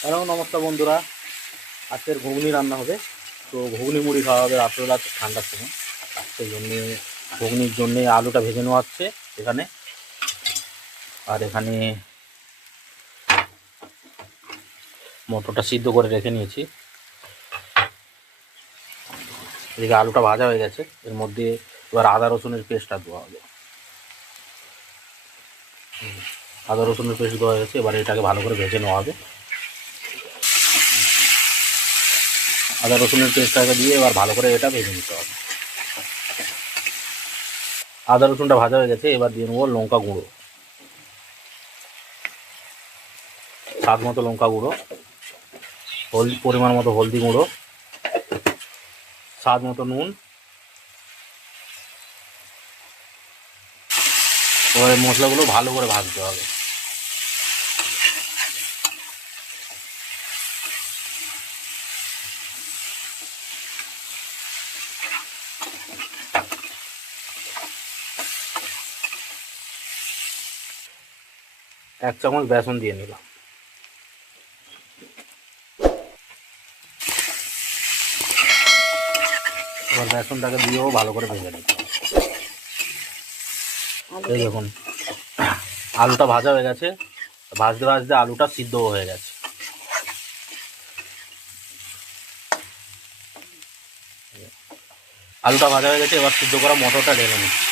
Hello নমস্কার বন্ধুরা, আজকের ঘুগনি রান্না হবে। তো ঘুগনি মুড়ি খাওয়া হবে রাত্রেবেলা ঠান্ডার সময়। সেই জন্যে ঘুগনির জন্যে আলুটা ভেজে নেওয়া হচ্ছে এখানে। আর এখানে মটরটা সিদ্ধ করে রেখে নিয়েছি। এদিকে আলুটা ভাজা হয়ে গেছে, এর মধ্যে এবার আদা রসুনের পেস্টটা দেওয়া হবে। আদা রসুনের পেস্ট দেওয়া হয়ে গেছে, এবার এটাকে ভালো করে ভেজে নেওয়া হবে। আদা রসুনের পেস্টটাকে দিয়ে এবার ভালো করে এটা ভেজে নিতে হবে। আদা রসুনটা ভাজা হয়ে গেছে, এবার দিয়ে নেবো লঙ্কা গুঁড়ো, স্বাদ মতো লঙ্কা গুঁড়ো, পরিমাণ মতো হলদি গুঁড়ো, স্বাদ মতো নুন। এবার মশলাগুলো ভালো করে ভাজতে হবে। এক চামচ বেসন দিয়ে নিলাম। এবার বেসনটাকে দিয়েও ভালো করে ভেজে নিতে হবে। এই দেখুন আলুটা ভাজা হয়ে গেছে, ভাজতে ভাজতে আলুটা সিদ্ধ হয়ে গেছে। আলুটা ভাজা হয়ে গেছে, এবার সিদ্ধ করা মটরটা ঢেলে নিচ্ছি।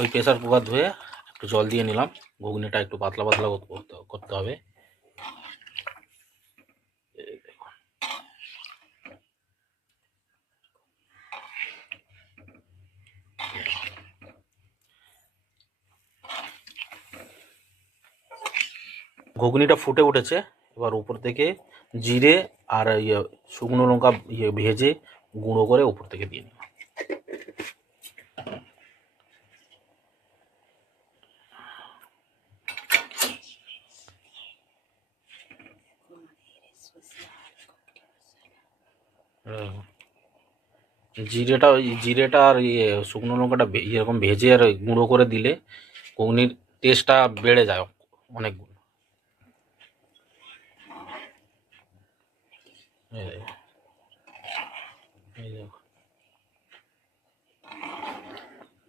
ওই প্রেসার কুকার ধুয়ে একটু জল দিয়ে নিলাম, ঘুগনিটা একটু পাতলা পাতলা করতে হবে। ঘুগনিটা ফুটে উঠেছে, এবার উপর থেকে জিরে আর শুকনো লঙ্কা ভেজে গুঁড়ো করে উপর থেকে দিয়ে নিলাম। জিরেটা আর শুকনো লঙ্কাটা এরকম ভেজে আর গুঁড়ো করে দিলে ঘুগনির টেস্টটা বেড়ে যায় অনেক গুণ।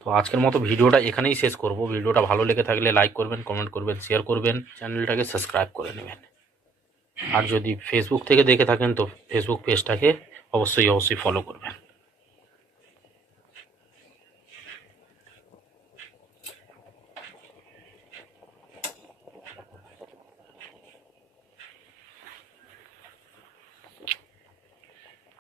তো আজকের মতো ভিডিওটা এখানেই শেষ করব। ভিডিওটা ভালো লেগে থাকলে লাইক করবেন, কমেন্ট করবেন, শেয়ার করবেন, চ্যানেলটাকে সাবস্ক্রাইব করে নেবেন। আর যদি ফেসবুক থেকে দেখে থাকেন তো ফেসবুক পেজটাকে অবশ্যই ফলো করবেন।